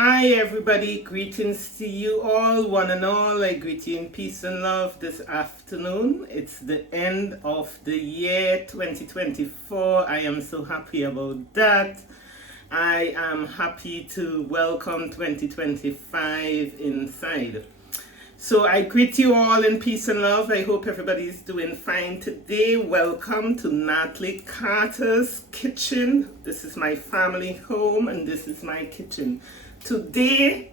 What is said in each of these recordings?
Hi everybody, greetings to you all, one and all. I greet you in peace and love this afternoon. It's the end of the year 2024. I am so happy about that. I am happy to welcome 2025 inside. So I greet you all in peace and love. I hope everybody's doing fine today. Welcome to Natalie Carter's kitchen. This is my family home and this is my kitchen. Today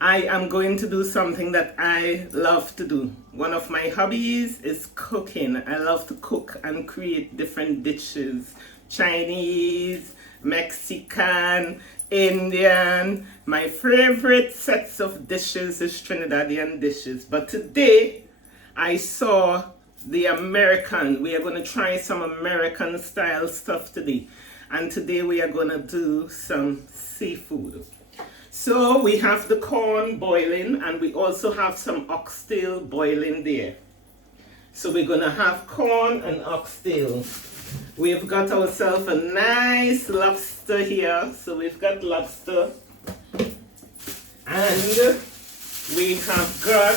I am going to do something that I love to do. One of my hobbies is cooking. I love to cook and create different dishes. Chinese, Mexican, Indian. My favorite sets of dishes is Trinidadian dishes. But today I saw the American. We are going to try some American style stuff today. And today we are going to do some seafood. So we have the corn boiling and we also have some oxtail boiling there. So we're going to have corn and oxtail. We've got ourselves a nice lobster here. So we've got lobster. And we have got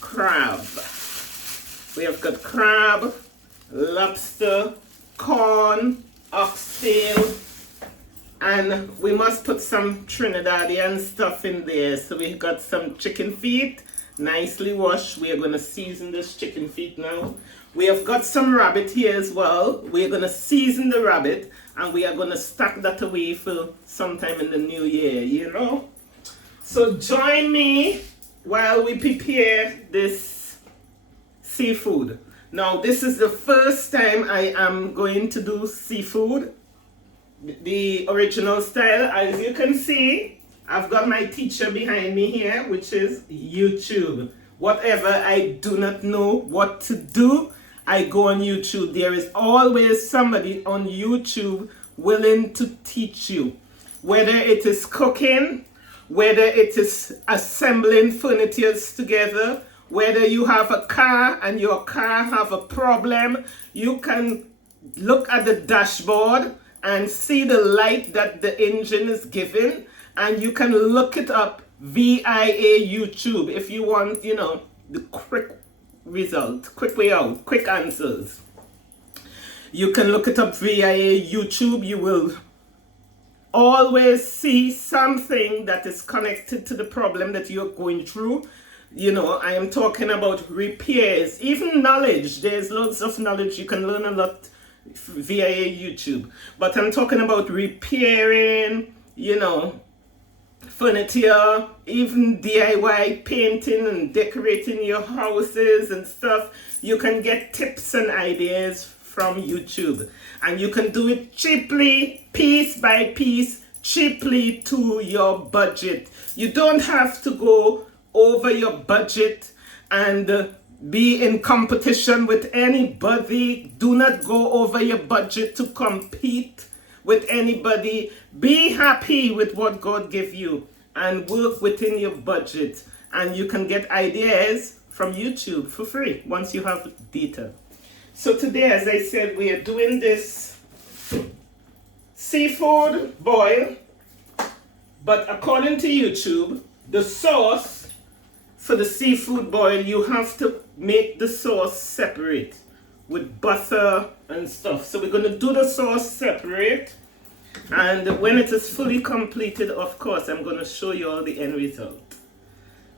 crab. We have got crab, lobster, corn, oxtail, and we must put some Trinidadian stuff in there. So we've got some chicken feet, nicely washed. We are going to season this chicken feet now. We have got some rabbit here as well. We are going to season the rabbit and we are going to stack that away for sometime in the new year, you know. So join me while we prepare this seafood. Now this is the first time I am going to do seafood, the original style. As you can see, I've got my teacher behind me here, which is YouTube. Whatever I do not know what to do, I go on YouTube. There is always somebody on YouTube willing to teach you. Whether it is cooking, whether it is assembling furniture together, whether you have a car and your car have a problem, you can look at the dashboard and see the light that the engine is giving, and you can look it up VIA YouTube if you want, you know, the quick result, quick way out, quick answers. You can look it up VIA YouTube. You will always see something that is connected to the problem that you're going through. You know, I am talking about repairs, even knowledge. There's lots of knowledge. You can learn a lot via YouTube. But I'm talking about repairing, you know, furniture, even DIY painting and decorating your houses and stuff. You can get tips and ideas from YouTube. And you can do it cheaply, piece by piece, cheaply to your budget. You don't have to go over your budget and be in competition with anybody. Do not go over your budget to compete with anybody. Be happy with what God gave you and work within your budget, and you can get ideas from YouTube for free once you have data. So today, as I said, we are doing this seafood boil, but according to YouTube, the sauce for the seafood boil, you have to make the sauce separate with butter and stuff. So we're going to do the sauce separate, and when it is fully completed, of course, I'm going to show you all the end result.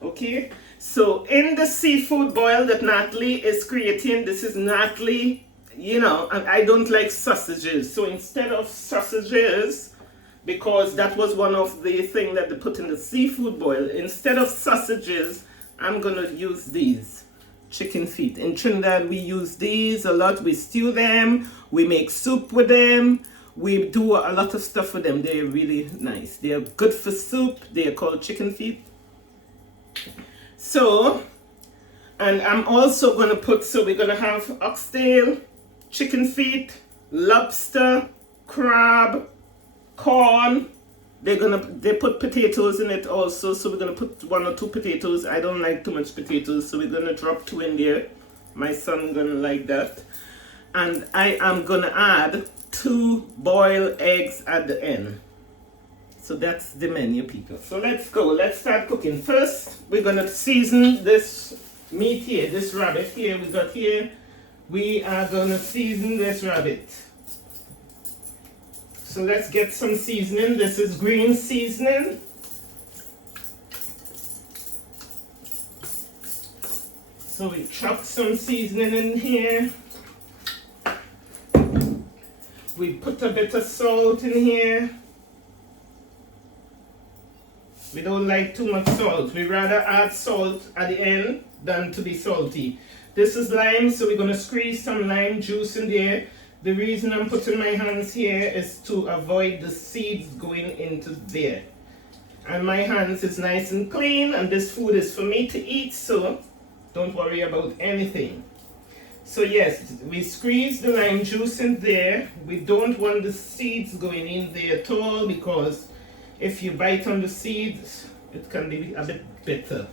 Okay, so in the seafood boil that Natalie is creating, this is Natalie, you know, and I don't like sausages. So instead of sausages, because that was one of the things that they put in the seafood boil, instead of sausages, I'm going to use these chicken feet. In Trinidad, we use these a lot. We stew them. We make soup with them. We do a lot of stuff with them. They're really nice. They're good for soup. They are called chicken feet. So, and I'm also going to put, so we're going to have oxtail, chicken feet, lobster, crab, corn. They put potatoes in it also, so we're gonna put 1 or 2 potatoes. I don't like too much potatoes, so we're gonna drop 2 in there. My son gonna like that. And I am gonna add 2 boiled eggs at the end. So that's the menu, people. So let's go. Let's start cooking. First, we're gonna season this meat here, this rabbit here we got here. We are gonna season this rabbit. So let's get some seasoning. This is green seasoning. So we chop some seasoning in here. We put a bit of salt in here. We don't like too much salt. We rather add salt at the end than to be salty. This is lime, so we're going to squeeze some lime juice in there. The reason I'm putting my hands here is to avoid the seeds going into there. And my hands is nice and clean, and this food is for me to eat, so don't worry about anything. So yes, we squeeze the lime juice in there. We don't want the seeds going in there at all, because if you bite on the seeds, it can be a bit bitter.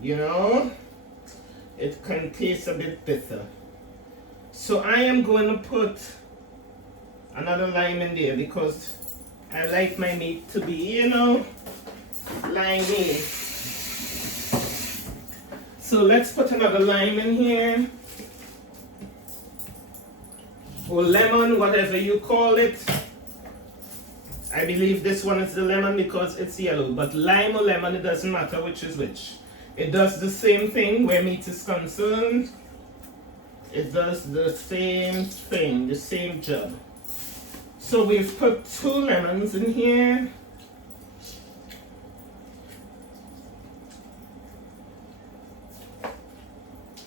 You know, it can taste a bit bitter. So I am going to put another lime in there because I like my meat to be, you know, limey. So let's put another lime in here. Or lemon, whatever you call it. I believe this one is the lemon because it's yellow, but lime or lemon, it doesn't matter which is which. It does the same thing where meat is concerned. It does the same thing, the same job. So we've put 2 lemons in here.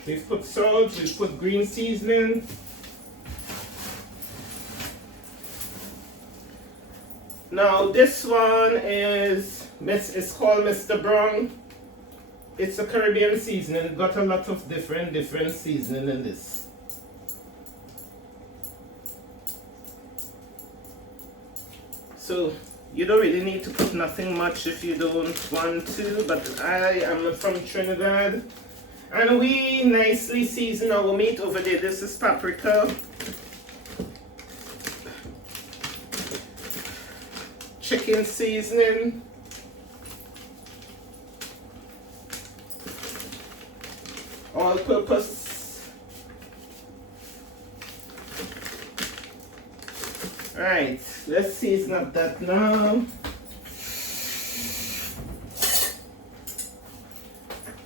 We've put salt, we've put green seasoning. Now this one is called Mr. Brown. It's a Caribbean seasoning. It got a lot of different seasoning in this. So you don't really need to put nothing much if you don't want to, but I am from Trinidad. And we nicely season our meat over there. This is paprika. Chicken seasoning. All purpose. Alright, let's season up that now.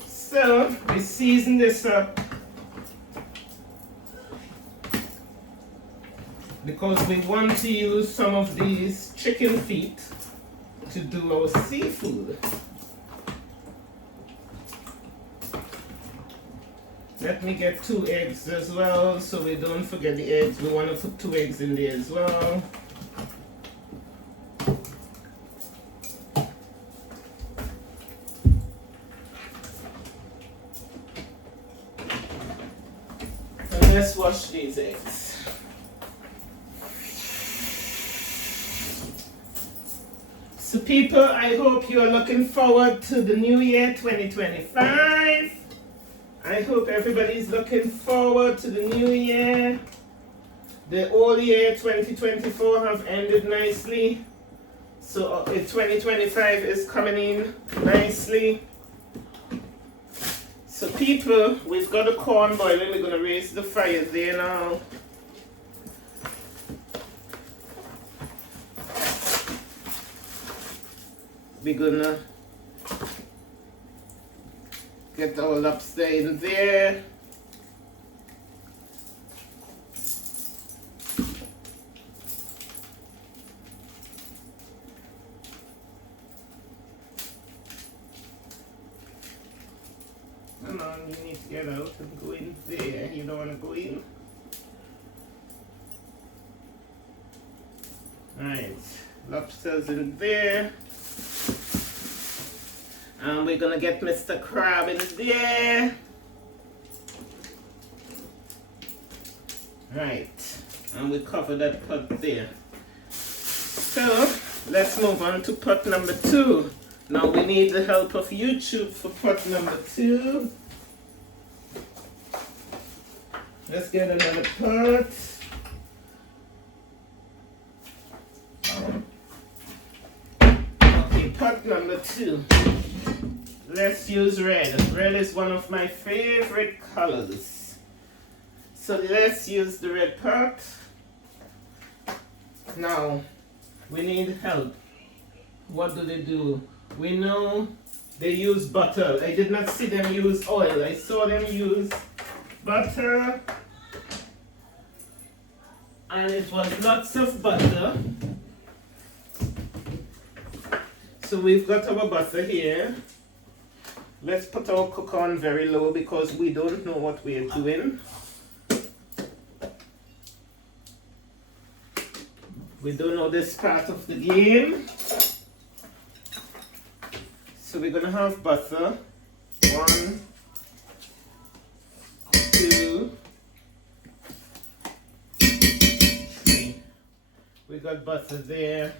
So we season this up because we want to use some of these chicken feet to do our seafood. Let me get 2 eggs as well, so we don't forget the eggs. We want to put 2 eggs in there as well. And let's wash these eggs. So people, I hope you are looking forward to the new year 2025. I hope everybody's looking forward to the new year. The old year 2024 have ended nicely. So 2025 is coming in nicely. So people, we've got the corn boiling. We're going to raise the fire there now. We're gonna get our lobster in there. Come on, you need to get out and go in there. You don't want to go in. Alright, lobster's in there. And we're gonna get Mr. Crab in there. Right, and we cover that pot there. So let's move on to pot number 2. Now we need the help of YouTube for pot number 2. Let's get another pot. Okay, pot number 2. Let's use red. Red is one of my favorite colors. So let's use the red pot. Now, we need help. What do they do? We know they use butter. I did not see them use oil. I saw them use butter. And it was lots of butter. So we've got our butter here. Let's put our cook on very low because we don't know what we're doing. We don't know this part of the game. So we're gonna have butter. 1, 2, 3. We got butter there.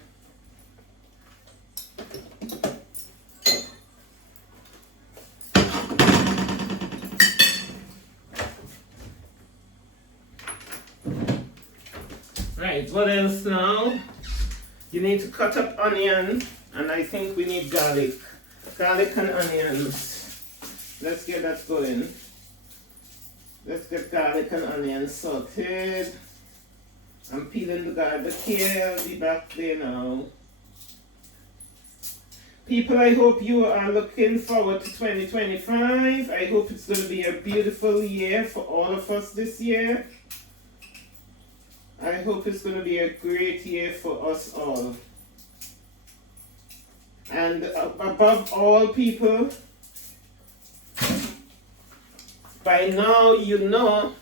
Right, what else now? You need to cut up onion, and I think we need garlic. Garlic and onions. Let's get that going. Let's get garlic and onions sauteed. I'm peeling the garlic here. I'll be back there now. People, I hope you are looking forward to 2025. I hope it's going to be a beautiful year for all of us this year. I hope it's going to be a great year for us all. And above all, people, by now you know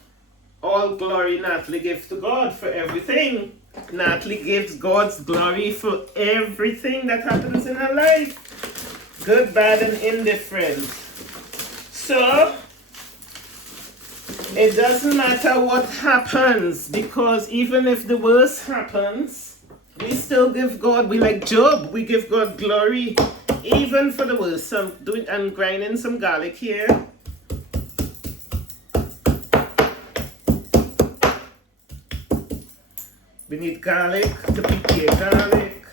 all glory Natalie gives to God for everything. Natalie gives God's glory for everything that happens in her life. Good, bad, and indifferent. So, it doesn't matter what happens, because even if the worst happens, we still give God, we like Job, we give God glory even for the worst. So I'm grinding some garlic here. We need garlic to prepare garlic.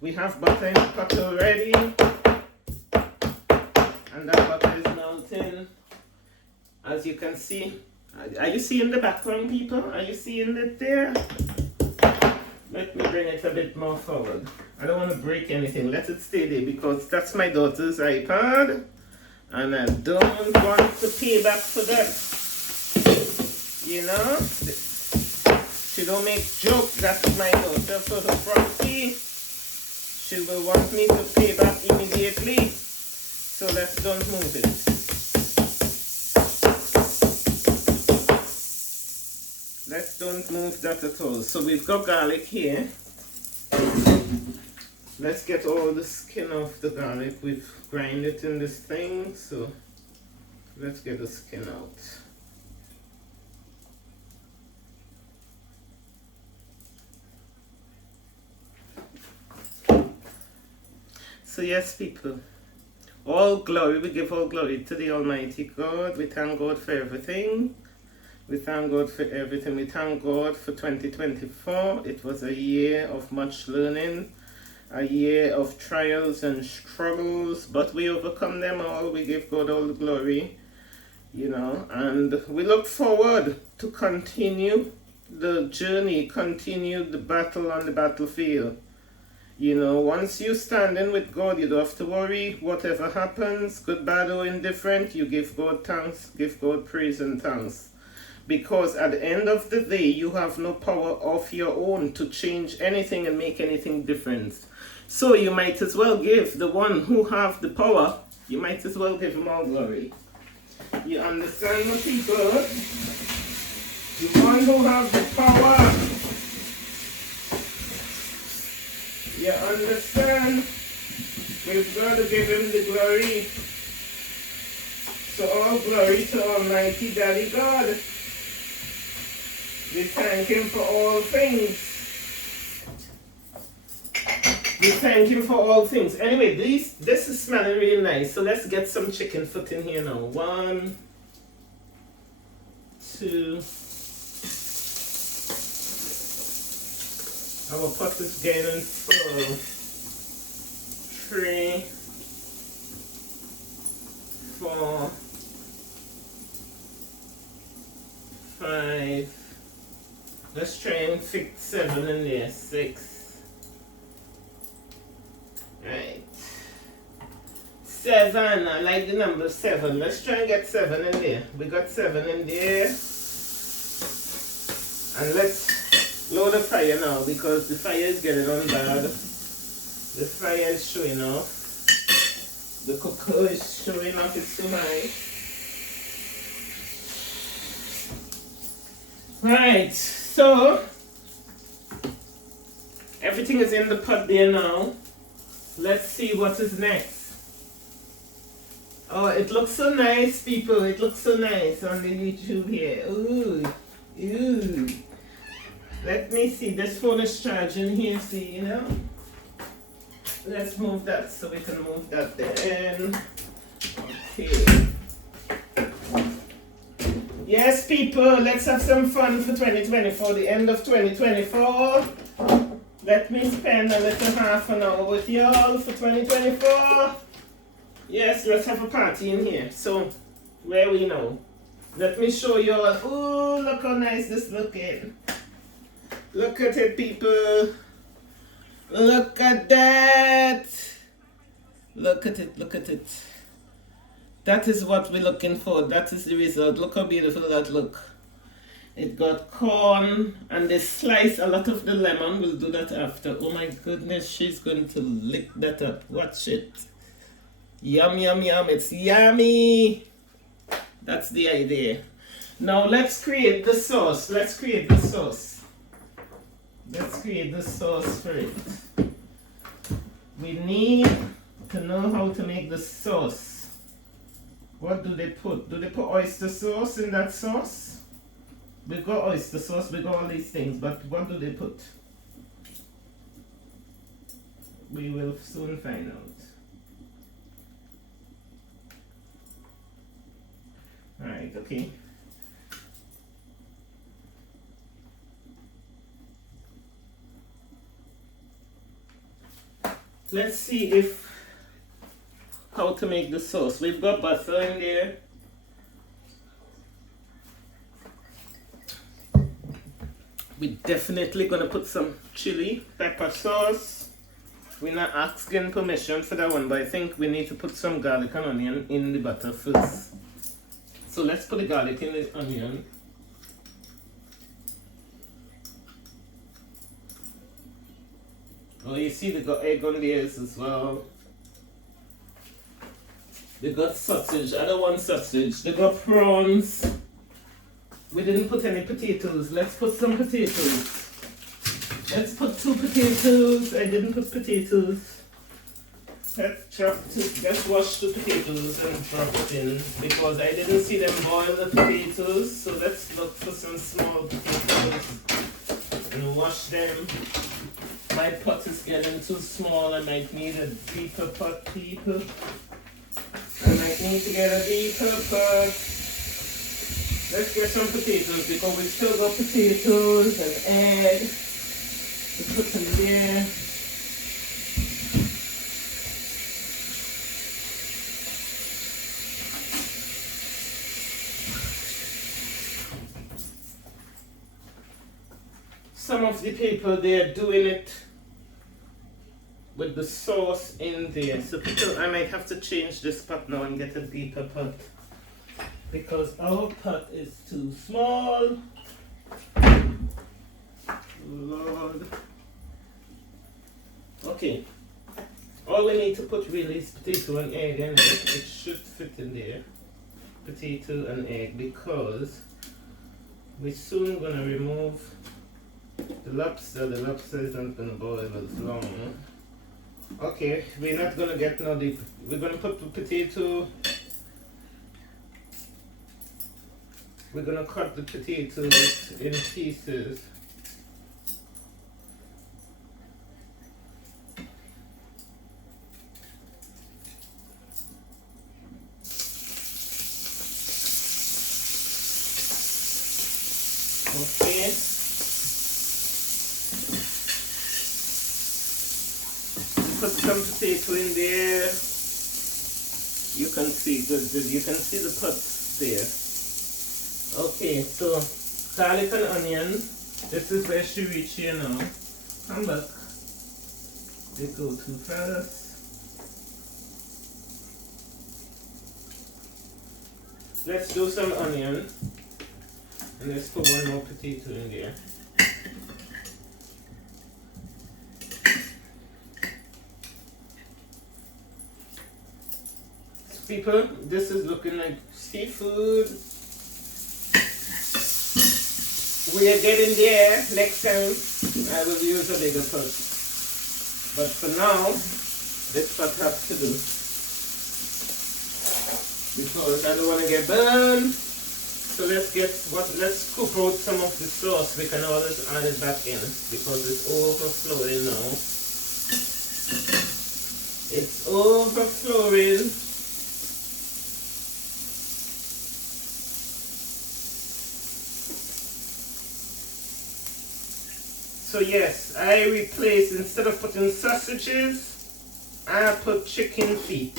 We have butter in the pot already. And that butter is melting. As you can see. Are you seeing the background, people? Are you seeing it there? Let me bring it a bit more forward. I don't want to break anything. Let it stay there because that's my daughter's iPad. And I don't want to pay back for that. You know? She don't make jokes. That's my daughter for her property. She will want me to pay back immediately. So let's don't move it. Let's don't move that at all. So we've got garlic here. Let's get all the skin off the garlic. We've grinded it in this thing, so let's get the skin out. So yes, people, all glory, we give all glory to the Almighty God. We thank God for everything. We thank God for everything. We thank God for 2024. It was a year of much learning, a year of trials and struggles, but we overcome them all. We give God all the glory, you know, and we look forward to continue the journey, continue the battle on the battlefield. You know, once you stand in with God, you don't have to worry. Whatever happens, good, bad, or indifferent, you give God thanks, give God praise and thanks. Because at the end of the day, you have no power of your own to change anything and make anything different. So you might as well give the one who have the power, you might as well give him all glory. You understand, my people? The one who has the power. You understand? We've got to give him the glory. So all glory to Almighty Daddy God. We thank him for all things. We thank him for all things. Anyway, this is smelling really nice. So let's get some chicken foot in here now. 1, 2. Our pot is getting full. 3, 4, 5. Let's try and fit 7 in there. 6. Right. 7. I like the number 7. Let's try and get 7 in there. We got 7 in there. And let's lower the fire now because the fire is getting on bad. The fire is showing off. The cocoa is showing off, it's too high. Right, so everything is in the pot there now. Let's see what is next. Oh, it looks so nice, people. It looks so nice on the YouTube here. Ooh, ooh. Let me see. This phone is charging here, see, you know. Let's move that so we can move that there in. Okay. Yes, people, let's have some fun for 2024, the end of 2024. Let me spend a little half an hour with y'all for 2024. Yes, let's have a party in here. So, where we know? Let me show y'all. Ooh, look how nice this looking. Look at it, people. Look at that. Look at it, look at it. That is what we're looking for. That is the result. Look how beautiful that look. It got corn and they slice a lot of the lemon. We'll do that after. Oh my goodness, she's going to lick that up. Watch it. Yum, yum, yum. It's yummy. That's the idea. Now let's create the sauce. Let's create the sauce. Let's create the sauce for it. We need to know how to make the sauce. What do they put? Do they put oyster sauce in that sauce? We got oyster sauce, we got all these things, but what do they put? We will soon find out. Alright, okay. Let's see how to make the sauce. We've got butter in there. We're definitely gonna put some chili pepper sauce. We're not asking permission for that one, but I think we need to put some garlic and onion in the butter first. So let's put the garlic in the onion. Oh, you see they got egg on theirs as well. They got sausage. I don't want sausage. They got prawns. We didn't put any potatoes. Let's put some potatoes. Let's put 2 potatoes. I didn't put potatoes. Let's wash the potatoes and drop it in because I didn't see them boil the potatoes. So let's look for some small potatoes and wash them. My pot is getting too small. I might need a deeper pot, people. I might need to get a deeper pot. Let's get some potatoes because we still got potatoes and egg to put in there. Some of the people, they're doing it with the sauce in there. So people, I might have to change this pot now and get a deeper pot. Because our pot is too small. Lord. Okay. All we need to put really is potato and egg and it should fit in there. Potato and egg because we're soon gonna remove the lobster. The lobster isn't gonna boil as long. Okay, we're not gonna get no deep. We're gonna put the potato. We're gonna cut the potatoes in pieces. Okay. Put some potato in there. You can see you can see the pots there. Okay, so garlic and onion. This is where she reached here now. Come back. They go too fast. Let's do some onion. And let's put one more potato in there. People, this is looking like seafood. We are getting there. Next time I will use a bigger pot. But for now, this pot has to do. Because I don't want to get burned. So let's scoop out some of the sauce. We can always add it back in because it's overflowing now. It's overflowing. So yes, I replace, instead of putting sausages, I put chicken feet.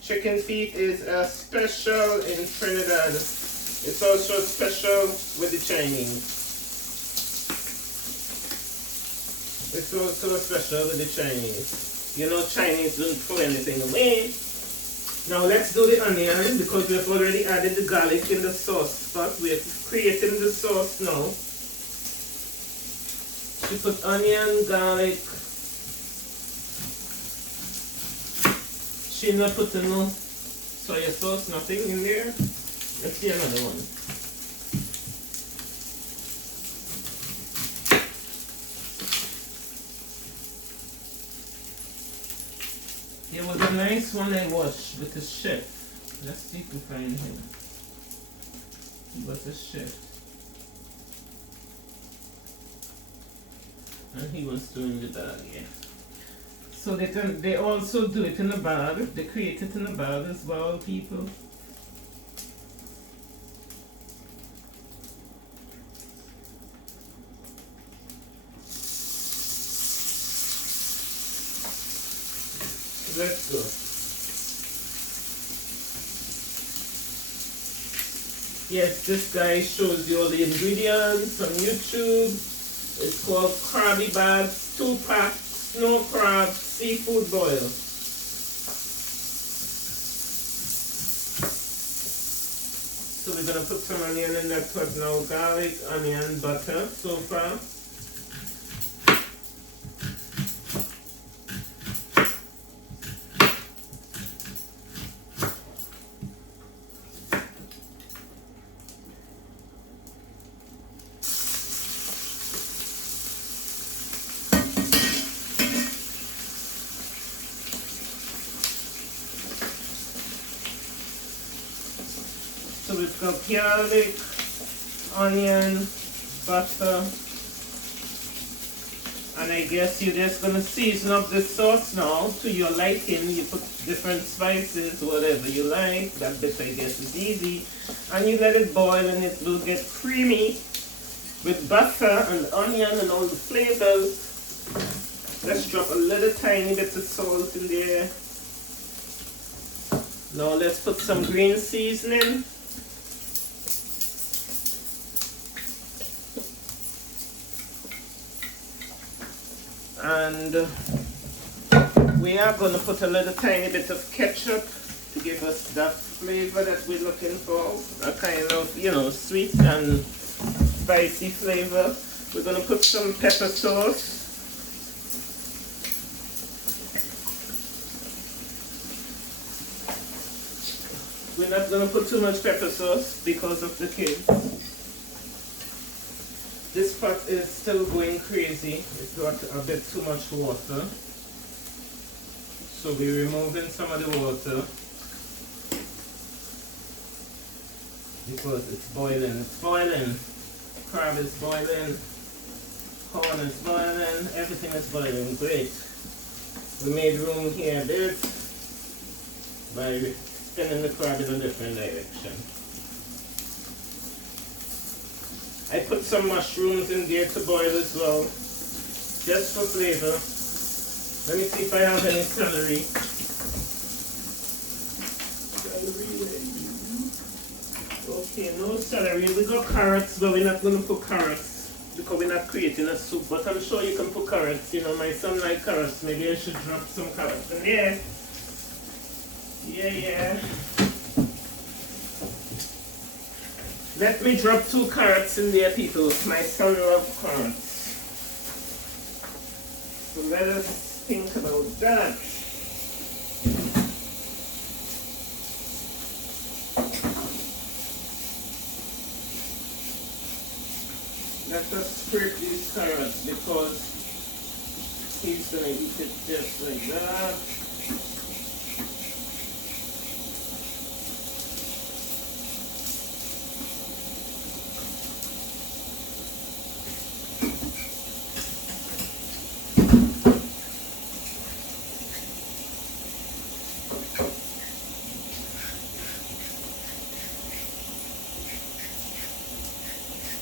Chicken feet is a special in Trinidad. It's also special with the Chinese. It's also special with the Chinese. You know, Chinese don't throw anything away. Now let's do the onion because we've already added the garlic in the sauce pot. We're creating the sauce now. We put onion, garlic. She's not putting no soy sauce, nothing in there. Let's see another one. There was a nice one I watched with the chef. Let's see if we find him. He was a chef. And he was doing the bag, yeah. So they also do it in a bag. They create it in a bag as well, people. Let's go. Yes, this guy shows you all the ingredients on YouTube. It's called Krabby Bags 2-pack snow crab seafood boil. So we're gonna put some onion in that pot now. Garlic, onion, butter so far. So we've got garlic, onion, butter, and I guess you're just gonna season up the sauce now to your liking. You put different spices, whatever you like. That bit I guess is easy. And you let it boil and it will get creamy with butter and onion and all the flavors. Let's drop a little tiny bit of salt in there. Now let's put some green seasoning. And we are going to put a little tiny bit of ketchup to give us that flavor that we're looking for. A kind of, you know, sweet and spicy flavor. We're going to put some pepper sauce. We're not going to put too much pepper sauce because of the kids. This pot is still going crazy. It's got a bit too much water. So we're removing some of the water because it's boiling. It's boiling. Crab is boiling. Corn is boiling. Everything is boiling. Great. We made room here a bit by spinning the crab in a different direction. I put some mushrooms in there to boil as well, just for flavor. Let me see if I have any celery. Okay, no celery. We got carrots, but we're not going to put carrots because we're not creating a soup. But I'm sure you can put carrots. You know, my son likes carrots. Maybe I should drop some carrots in there. Yeah. Let me drop 2 carrots in there, people. My son loves carrots. So let us think about that. Let us scrape these carrots because he's going to eat it just like that.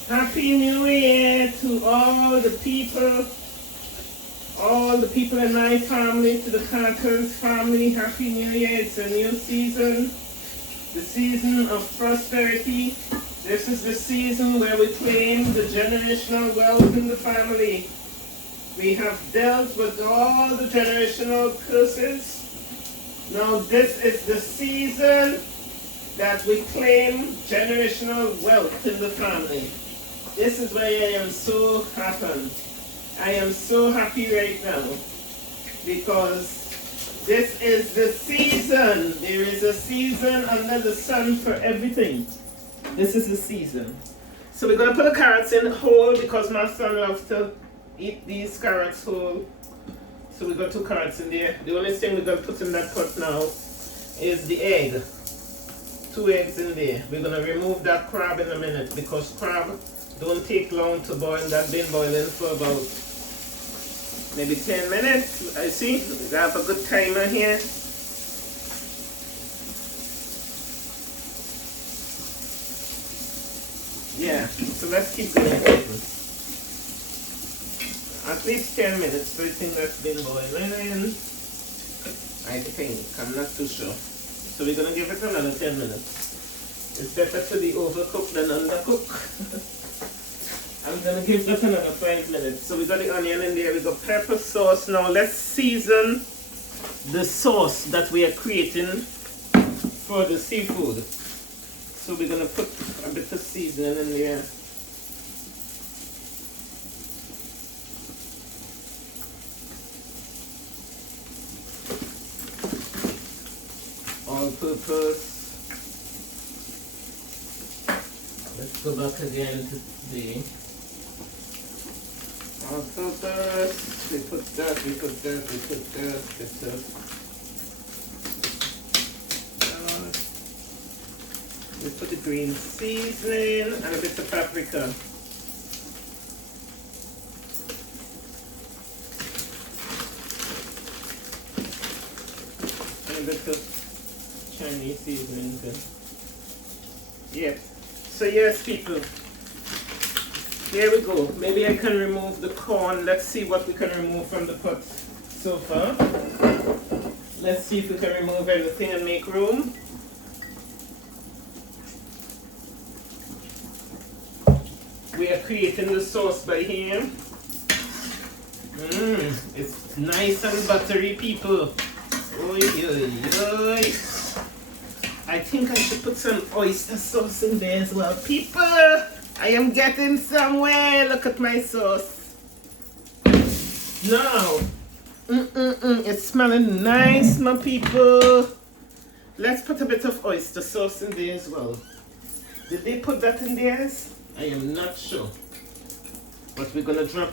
Happy New Year to all the people in my family, to the Carter's family. Happy New Year. It's a new season, the season of prosperity. This is the season where we claim the generational wealth in the family. We have dealt with all the generational curses. Now this is the season that we claim generational wealth in the family. This is why I am so happy. I am so happy right now because this is the season. There is a season under the sun for everything. This is the season. So we're going to put the carrots in whole because my son loves to eat these carrots whole. So we got 2 carrots in there. The only thing we're going to put in that pot now is the egg. 2 eggs in there. We're going to remove that crab in a minute because crab don't take long to boil. That's been boiling for about maybe 10 minutes. I see. We have a good timer here. Yeah, so let's keep going. At least 10 minutes. So I think that's been boiling. I think. I'm not too sure. So we're going to give it another 10 minutes. It's better to be overcooked than undercooked. I'm going to give that another 5 minutes. So we got the onion in there, we got pepper sauce. Now let's season the sauce that we are creating for the seafood. So we're going to put a bit of seasoning in there. All purpose. Let's go back again to the all purpose. We put that. We put the green seasoning and a bit of paprika. And a bit of Chinese seasoning too. Yep. So yes, people. Here we go. Maybe I can remove the corn. Let's see what we can remove from the pot so far. Let's see if we can remove everything and make room. We are creating the sauce by here. It's nice and buttery, people. Oy, oy, oy. I think I should put some oyster sauce in there as well. People, I am getting somewhere. Look at my sauce. Now, it's smelling nice, my people. Let's put a bit of oyster sauce in there as well. Did they put that in theirs? I am not sure. But we're going to drop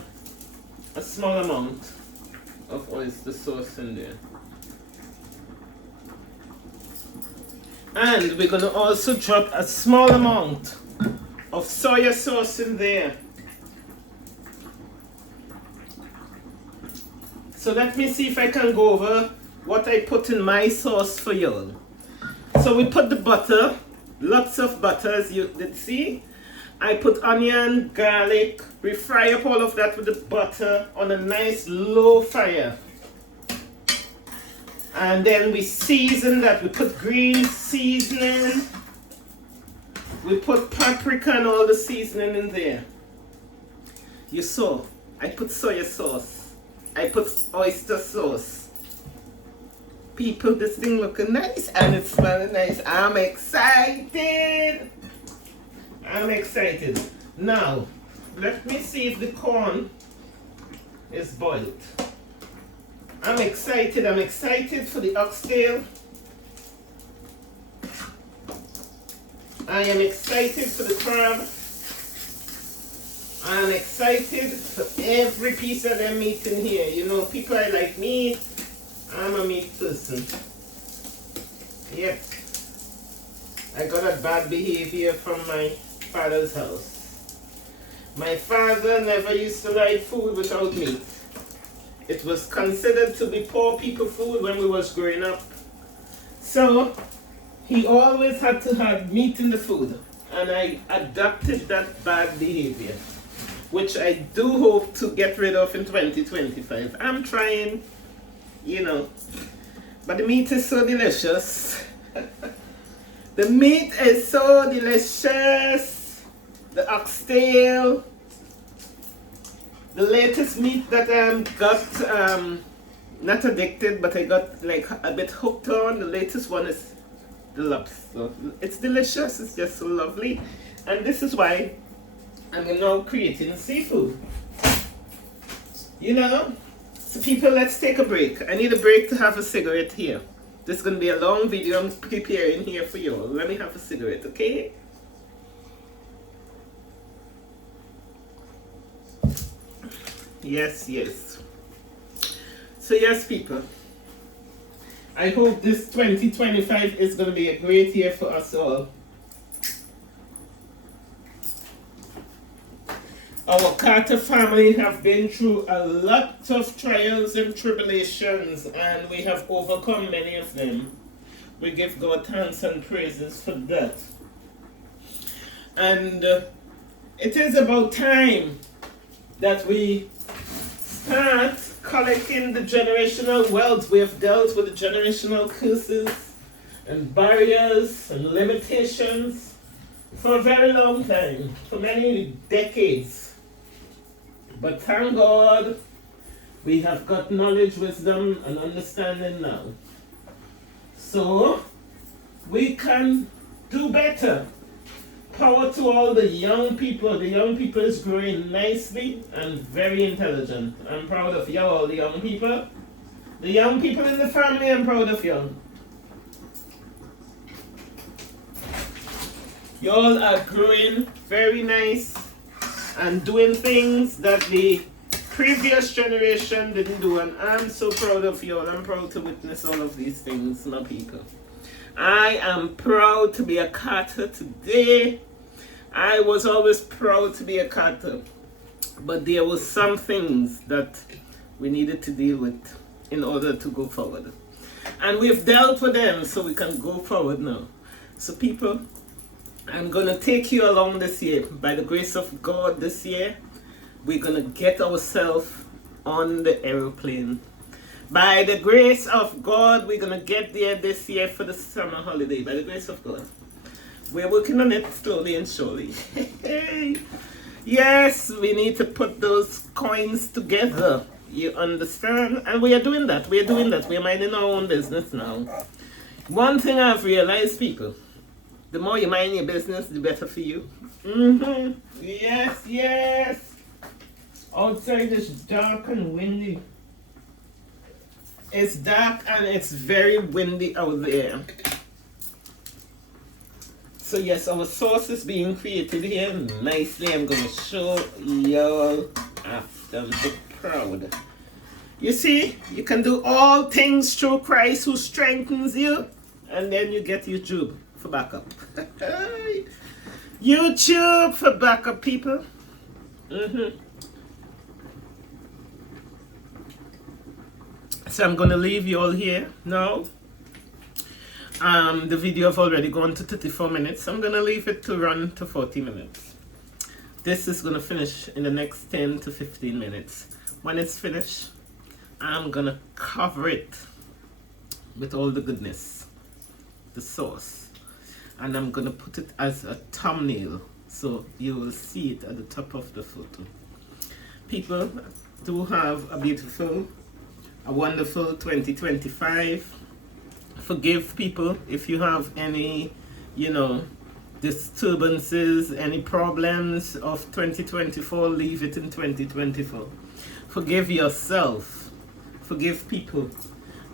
a small amount of oyster sauce in there. And we're going to also drop a small amount of soy sauce in there. So let me see if I can go over what I put in my sauce for y'all. So we put the butter, lots of butter as you did see. I put onion, garlic. We fry up all of that with the butter on a nice low fire. And then we season that. We put green seasoning. We put paprika and all the seasoning in there. You saw, I put soy sauce. I put oyster sauce. People, this thing looking nice and it's smelling nice. I'm excited. I'm excited. Now, let me see if the corn is boiled. I'm excited. I'm excited for the oxtail. I am excited for the crab. I'm excited for every piece of the meat in here. You know, people I like meat. I'm a meat person. Yep. I got a bad behavior from my father's house. My father never used to like food without meat. It was considered to be poor people food when we was growing up. So, he always had to have meat in the food. And I adopted that bad behavior, which I do hope to get rid of in 2025. I'm trying, you know. But the meat is so delicious. The meat is so delicious. The oxtail. The latest meat that I got, not addicted, but I got like a bit hooked on. The latest one is the lobster. It's delicious. It's just so lovely. And this is why I'm now creating seafood. You know? So people, let's take a break. I need a break to have a cigarette here. This is going to be a long video I'm preparing here for you all. Let me have a cigarette, okay? Yes, yes. So yes, people. I hope this 2025 is going to be a great year for us all. Our Carter family have been through a lot of trials and tribulations, and we have overcome many of them. We give God thanks and praises for that. And it is about time that we start collecting the generational wealth. We have dealt with the generational curses and barriers and limitations for a very long time, for many decades. But thank God we have got knowledge, wisdom, and understanding now. So we can do better. Power to all the young people. The young people is growing nicely and very intelligent. I'm proud of y'all, the young people. The young people in the family, I'm proud of y'all. Y'all are growing very nice and doing things that the previous generation didn't do. And I'm so proud of y'all. I'm proud to witness all of these things, my people. I am proud to be a Carter today. I was always proud to be a Carter. But there were some things that we needed to deal with in order to go forward. And we've dealt with them so we can go forward now. So people, I'm going to take you along this year. By the grace of God this year, we're going to get ourselves on the aeroplane. By the grace of God, we're going to get there this year for the summer holiday. By the grace of God. We're working on it slowly and surely. Yes, we need to put those coins together. You understand? And we are doing that. We are doing that. We are minding our own business now. One thing I've realized, people, the more you mind your business, the better for you. Yes, yes. Outside it's dark and windy. It's dark and it's very windy out there. So yes, our sauce is being created here nicely. I'm going to show y'all after. I'm so proud. You see, you can do all things through Christ who strengthens you. And then you get YouTube for backup. YouTube for backup, people. So I'm going to leave you all here now. The video have already gone to 34 minutes. I'm going to leave it to run to 40 minutes. This is going to finish in the next 10 to 15 minutes. When it's finished, I'm going to cover it with all the goodness, the sauce. And I'm going to put it as a thumbnail so you will see it at the top of the photo. People, do have a wonderful 2025. Forgive people if you have any, disturbances, any problems of 2024, leave it in 2024. Forgive yourself, forgive people,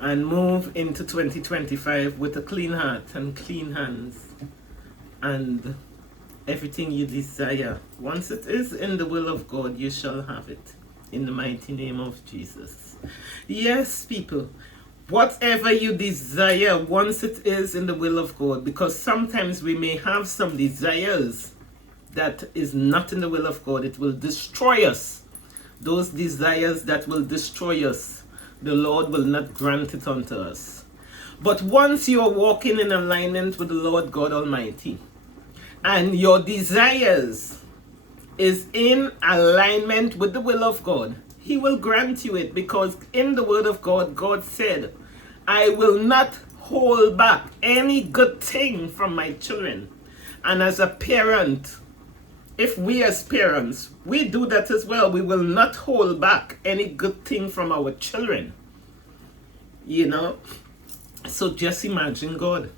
and move into 2025 with a clean heart and clean hands and everything you desire. Once it is in the will of God, you shall have it. In the mighty name of Jesus. Yes, people. Whatever you desire, once it is in the will of God, because sometimes we may have some desires that is not in the will of God, it will destroy us. Those desires that will destroy us, the Lord will not grant it unto us. But once you are walking in alignment with the Lord God Almighty, and your desires is in alignment with the will of God, He will grant you it, because in the word of God, God said, I will not hold back any good thing from my children. And as a parent, if we as parents, we do that as well, we will not hold back any good thing from our children. So just imagine God.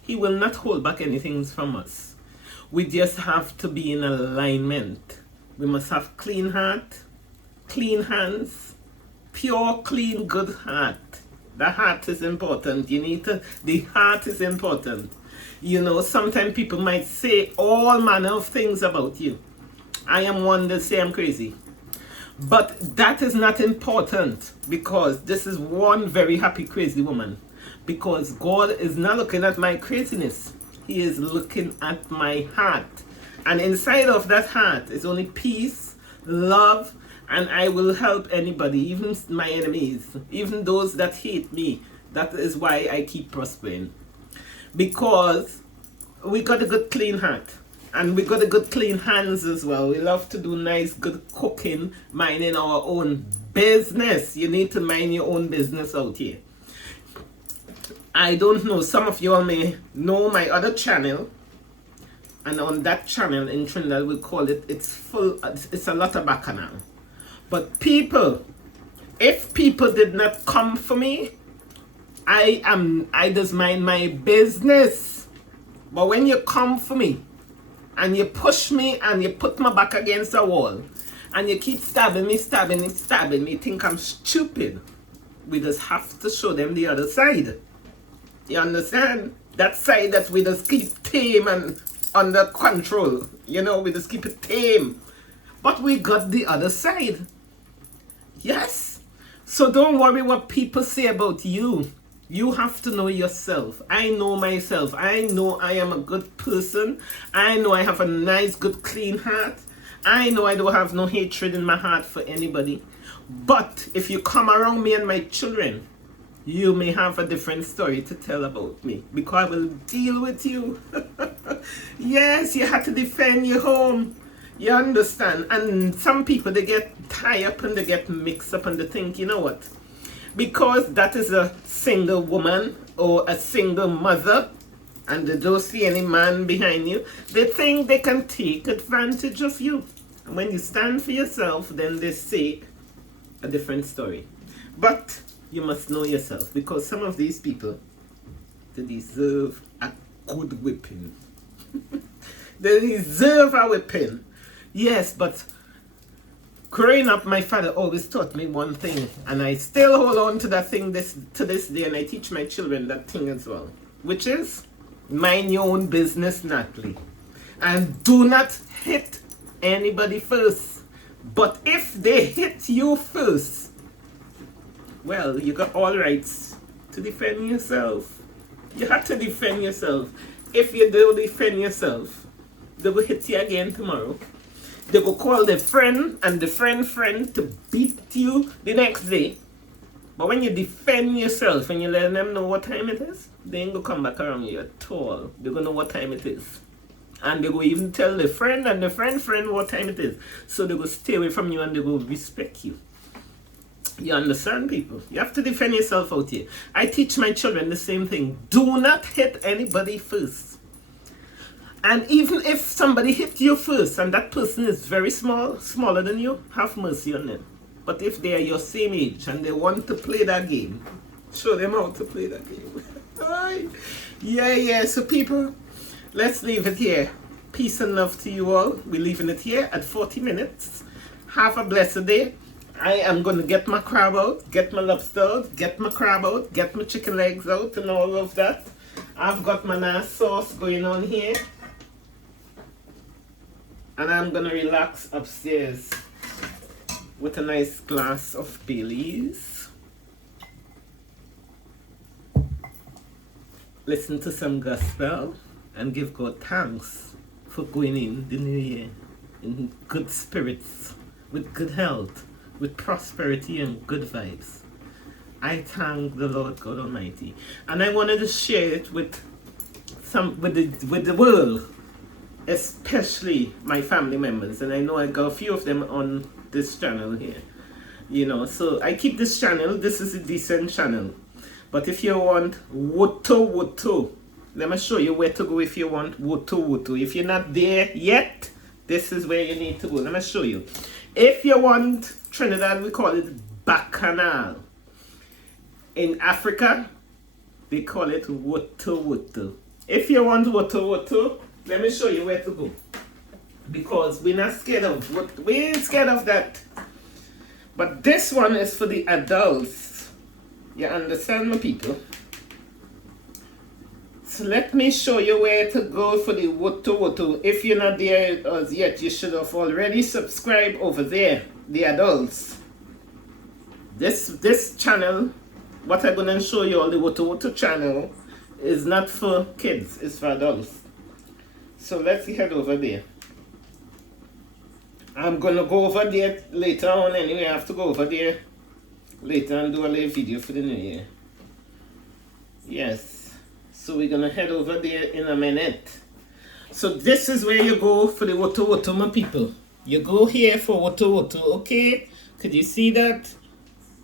He will not hold back anything from us. We just have to be in alignment. We must have clean heart, clean hands, pure, clean, good heart. The heart is important. The heart is important. Sometimes people might say all manner of things about you. I am one that say I'm crazy. But that is not important, because this is one very happy crazy woman. Because God is not looking at my craziness. He is looking at my heart. And inside of that heart is only peace, love, and I will help anybody, even my enemies, even those that hate me. That is why I keep prospering. Because we got a good clean heart. And we got a good clean hands as well. We love to do nice, good cooking, minding our own business. You need to mind your own business out here. I don't know, some of you all may know my other channel. And on that channel in Trinidad, we call it, it's a lot of bacchanal. But people, if people did not come for me, I just mind my business. But when you come for me, and you push me, and you put my back against a wall, and you keep stabbing me, think I'm stupid, we just have to show them the other side. You understand? That side that we just keep tame and under control. We just keep it tame. But we got the other side. Yes. So don't worry what people say about you. You have to know yourself. I know myself. I know I am a good person. I know I have a nice, good, clean heart. I know I don't have no hatred in my heart for anybody. But if you come around me and my children, you may have a different story to tell about me, because I will deal with you. Yes, you have to defend your home. You understand? And some people, they get tied up and they get mixed up and they think, you know what? Because that is a single woman or a single mother, and they don't see any man behind you, they think they can take advantage of you. And when you stand for yourself, then they say a different story. But you must know yourself, because some of these people, they deserve a good whipping. They deserve a whipping. Yes, but growing up, my father always taught me one thing, and I still hold on to that thing to this day, and I teach my children that thing as well, which is mind your own business, Natalie, and do not hit anybody first. But if they hit you first, well, you got all rights to defend yourself. You have to defend yourself. If you don't defend yourself, they will hit you again tomorrow. They will call their friend and the friend to beat you the next day. But when you defend yourself and you let them know what time it is, they ain't gonna come back around you at all. They're gonna know what time it is. And they go even tell the friend and the friend what time it is. So they go stay away from you and they go respect you. You understand, people? You have to defend yourself out here. I teach my children the same thing. Do not hit anybody first. And even if somebody hit you first and that person is very small, smaller than you, have mercy on them. But if they are your same age and they want to play that game, show them how to play that game. Alright. Yeah. So people, let's leave it here. Peace and love to you all. We're leaving it here at 40 minutes. Have a blessed day. I am going to get my crab out, get my lobster out, get my crab out, get my chicken legs out and all of that. I've got my nice sauce going on here. And I'm going to relax upstairs with a nice glass of Baileys. Listen to some gospel and give God thanks for going in the new year in good spirits, with good health, with prosperity and good vibes. I thank the Lord God Almighty. And I wanted to share it with the world, especially my family members. And I know I got a few of them on this channel here. You know, so I keep this channel. This is a decent channel. But if you want Woto, let me show you where to go if you want Woto. If you're not there yet, this is where you need to go. Let me show you. If you want Trinidad, we call it Bacchanal. In Africa, they call it Woto. If you want Woto, let me show you where to go. Because we're not scared of we ain't scared of that. But this one is for the adults. You understand, my people? So let me show you where to go for the Woto. If you're not there as yet, you should have already subscribed over there, the adults. This channel, what I'm going to show you on the Woto channel, is not for kids, it's for adults. So let's head over there. I'm going to go over there later on anyway. I have to go over there later and do a little video for the new year. Yes. So we're going to head over there in a minute. So this is where you go for the Woto, my people. You go here for Woto, okay? Could you see that?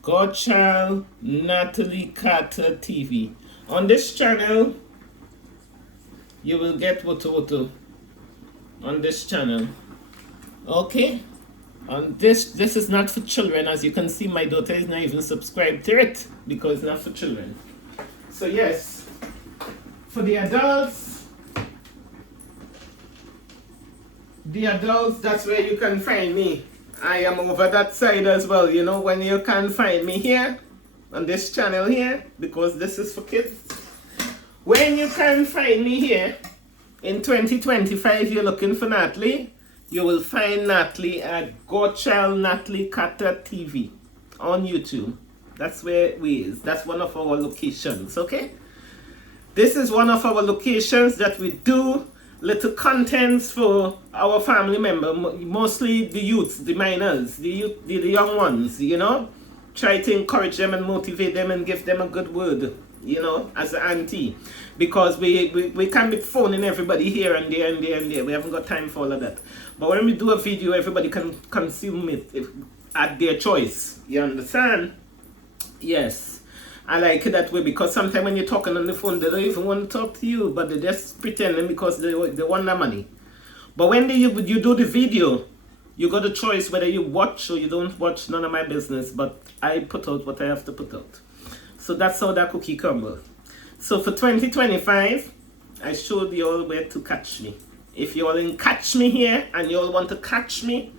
Godchild Natalie Carter TV. On this channel, you will get Woto on this channel. Okay? On this is not for children. As you can see, my daughter is not even subscribed to it because it's not for children. So yes. For the adults, that's where you can find me. I am over that side as well. You know, when you can find me here, on this channel here, because this is for kids. When you can find me here, in 2025, you're looking for Natalie, you will find Natalie at Godchild Natalie Carter TV on YouTube. That's where we is. That's one of our locations, okay? This is one of our locations that we do little contents for our family member, mostly the youths, the minors, the young ones, you know. Try to encourage them and motivate them and give them a good word, you know, as an auntie. Because we can't be phoning everybody here and there and there and there. We haven't got time for all of that. But when we do a video, everybody can consume it at their choice. You understand? Yes. I like it that way because sometimes when you're talking on the phone, they don't even want to talk to you, but they're just pretending because they want the money. But when you do the video, you got a choice whether you watch or you don't watch, none of my business, but I put out what I have to put out. So that's how that cookie crumbles. So for 2025, I showed you all where to catch me. If you all didn't catch me here and you all want to catch me,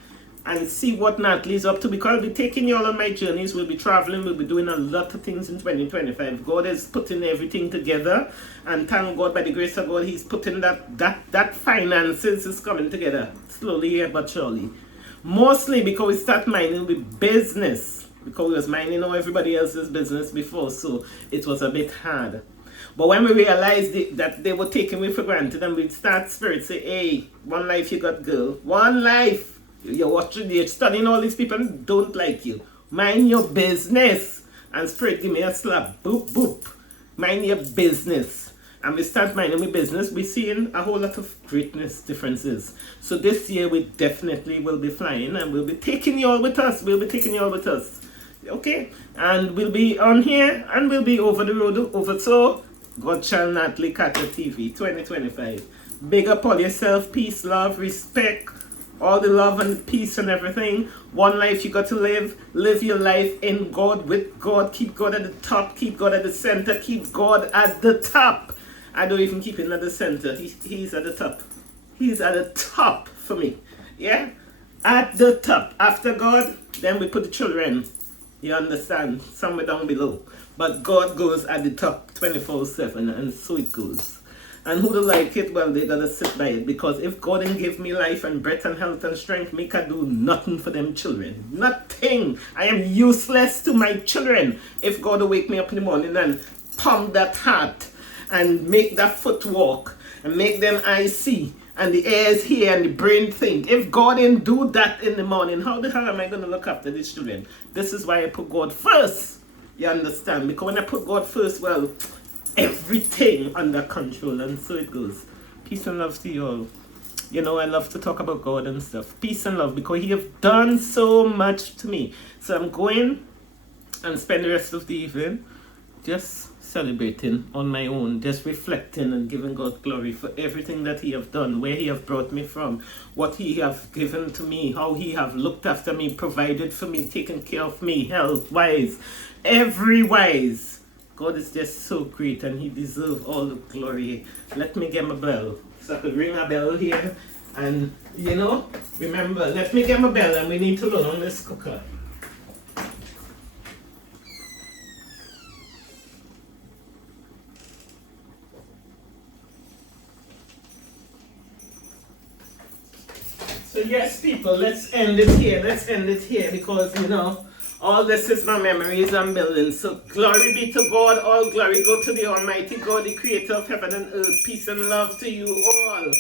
and see what Natalie's up to, because I'll be taking you all on my journeys. We'll be traveling, we'll be doing a lot of things in 2025. God is putting everything together, and thank God, by the grace of God, He's putting that finances is coming together slowly but surely. Mostly because we start minding with business, because we was minding all everybody else's business before, so it was a bit hard. But when we realized that they were taking me for granted, and we start spirit say, hey, one life you got, girl, one life. You're watching, you're studying all these people and don't like you. Mind your business. And spirit give me a slap. Boop, boop. Mind your business. and we start minding my business, we're seeing a whole lot of greatness differences. So this year we definitely will be flying, and we'll be taking you all with us. We'll be taking you all with us. Okay? And we'll be on here, and we'll be over the road, over so God shall not lick at the TV 2025. Big up all yourself, peace, love, respect, all the love and peace and everything. One life you got to live. Live your life in God, with God. Keep God at the top. Keep God at the center. Keep God at the top. I don't even keep him at the center. He's at the top. He's at the top for me. Yeah? At the top. After God, then we put the children. You understand? Somewhere down below. But God goes at the top 24/7, and so it goes. And who don't like it, well, they gotta sit by it. Because if God didn't give me life and breath and health and strength, me can do nothing for them children. Nothing. I am useless to my children. If God will wake me up in the morning and pump that heart and make that foot walk and make them eyes see and the ears hear and the brain think. If God didn't do that in the morning, how the hell am I going to look after these children? This is why I put God first. You understand? Because when I put God first, well, everything under control, and so it goes. Peace and love to you all. You know, I love to talk about God and stuff. Peace and love, because he have done so much to me. So I'm going and spend the rest of the evening just celebrating on my own, just reflecting and giving God glory for everything that he have done, where he have brought me from, what he have given to me, how he have looked after me, provided for me, taken care of me, health-wise, every-wise. God is just so great, and he deserves all the glory. Let me get my bell, so I could ring a bell here, and, you know, remember, let me get my bell, and we need to learn on this cooker. So yes, people, let's end it here. Let's end it here, because, you know, all this is my memories I'm building. So glory be to God. All glory go to the Almighty God, the creator of heaven and earth. Peace and love to you all.